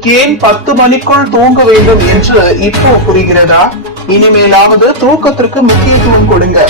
ஏன் பத்து மணிக்குள் தூங்க வேண்டும் என்று இப்போ புரிகிறதா? இனிமேலாவது தூக்கத்திற்கு முக்கியத்துவம் கொடுங்க.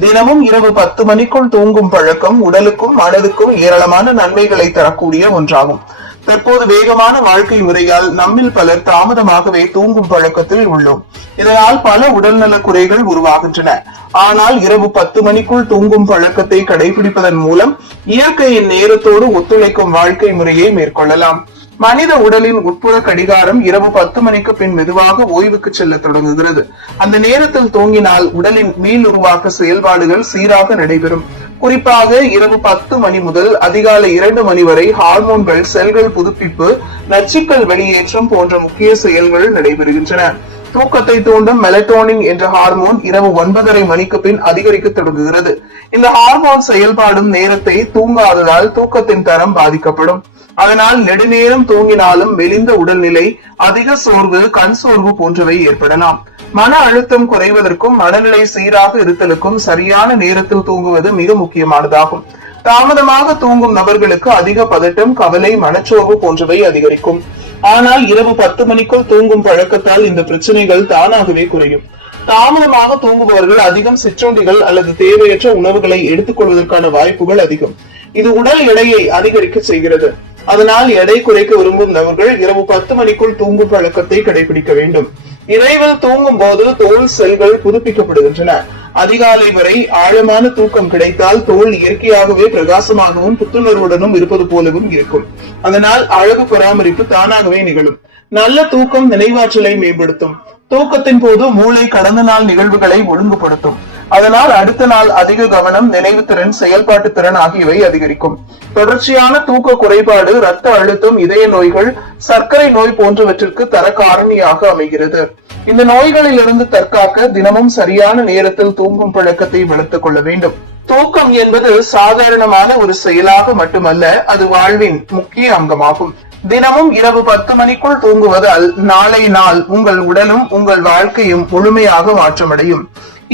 தினமும் இரவு பத்து மணிக்குள் தூங்கும் பழக்கம் உடலுக்கும் மனதுக்கும் ஏராளமான நன்மைகளை தரக்கூடிய ஒன்றாகும். தற்போது வேகமான வாழ்க்கை முறையால் நம்மில் பலர் தாமதமாகவே தூங்கும் பழக்கத்தில் உள்ளோம். இதனால் பல உடல்நல குறைகள் உருவாகின்றன. ஆனால் இரவு பத்து மணிக்குள் தூங்கும் பழக்கத்தை கடைபிடிப்பதன் மூலம் இயற்கையின் நேரத்தோடு ஒத்துழைக்கும் வாழ்க்கை முறையை மேற்கொள்ளலாம். மனித உடலின் உட்புற கடிகாரம் இரவு பத்து மணிக்கு பின் மெதுவாக ஓய்வுக்கு செல்ல தொடங்குகிறது. அந்த நேரத்தில் தூங்கினால் உடலின் மீள் உருவாக்க செயல்பாடுகள் சீராக நடைபெறும். குறிப்பாக இரவு பத்து மணி முதல் அதிகாலை இரண்டு மணி வரை ஹார்மோன்கள் செல்கள் புதுப்பிப்பு நச்சுக்கள் வெளியேற்றம் போன்ற முக்கிய செயல்கள் நடைபெறுகின்றன. தூக்கத்தை தூண்டும் மெலட்டோனின் என்ற ஹார்மோன் இரவு ஒன்பதரை மணிக்கு பின் அதிகரிக்க தொடங்குகிறது. இந்த ஹார்மோன் செயல்பாடும் நேரத்தை தூங்காததால் தூக்கத்தின் தரம் பாதிக்கப்படும். அதனால் நெடுநேரம் தூங்கினாலும் மெலிந்த உடல்நிலை அதிக சோர்வு கண் சோர்வு போன்றவை ஏற்படலாம். மன அழுத்தம் குறைவதற்கும் மனநிலை சீராக இருத்தலுக்கும் சரியான நேரத்தில் தூங்குவது மிக முக்கியமானதாகும். தாமதமாக தூங்கும் நபர்களுக்கு அதிக பதட்டம் கவலை மனச்சோர்வு போன்றவை அதிகரிக்கும். ஆனால் இரவு பத்து மணிக்குள் தூங்கும் பழக்கத்தால் இந்த பிரச்சனைகள் தானாகவே குறையும். தாமதமாக தூங்குபவர்கள் அதிகம் சிற்றுண்டிகள் அல்லது தேவையற்ற உணவுகளை எடுத்துக்கொள்வதற்கான வாய்ப்புகள் அதிகம். இது உடல் எடையை அதிகரிக்க செய்கிறது. அதனால் எடை குறைக்க விரும்பும் நபர்கள் இரவு பத்து மணிக்குள் தூங்கும் பழக்கத்தை கடைபிடிக்க வேண்டும். இரவில் தூங்கும் போது தோல் செல்கள் புதுப்பிக்கப்படுகின்றன. அதிகாலை வரை ஆழமான தூக்கம் கிடைத்தால் தோல் இயற்கையாகவே பிரகாசமாகவும் புத்துணர்வுடனும் இருப்பது போலவும் இருக்கும். அதனால் அழகு பராமரிப்பு தானாகவே நிகழும். நல்ல தூக்கம் நினைவாற்றலை மேம்படுத்தும். தூக்கத்தின் போது மூளை கடந்த நாள் நிகழ்வுகளை ஒழுங்குபடுத்தும். அதனால் அடுத்த நாள் அதிக கவனம் நினைவு திறன் செயல்பாட்டு திறன் ஆகியவை அதிகரிக்கும். தொடர்ச்சியான தூக்க குறைபாடு ரத்த அழுத்தம் இதய நோய்கள் சர்க்கரை நோய் போன்றவற்றிற்கு தர காரணியாக அமைகிறது. இந்த நோய்களிலிருந்து தற்காக்க தினமும் சரியான நேரத்தில் தூங்கும் பழக்கத்தை வளர்த்துக் கொள்ள வேண்டும். தூக்கம் என்பது சாதாரணமான ஒரு செயலாக மட்டுமல்ல அது வாழ்வின் முக்கிய அங்கமாகும். தினமும் இரவு பத்து மணிக்குள் தூங்குவதால் நாளை நாள் உங்கள் உடலும் உங்கள் வாழ்க்கையும் முழுமையாக மாற்றமடையும்.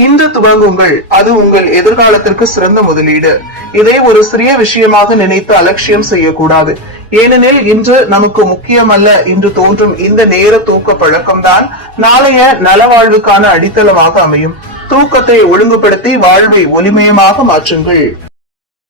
இன்று துவங்குங்கள் அது உங்கள் எதிர்காலத்திற்கு சிறந்த முதலீடு. இதை ஒரு சிறிய விஷயமாக நினைத்து அலட்சியம் செய்யக்கூடாது. ஏனெனில் இன்று நமக்கு முக்கியமல்ல என்று தோன்றும் இந்த நேர தூக்க பழக்கம்தான் நாளைய நலவாழ்வுக்கான அடித்தளமாக அமையும். தூக்கத்தை ஒழுங்குபடுத்தி வாழ்வை ஒளிமயமாக மாற்றுங்கள்.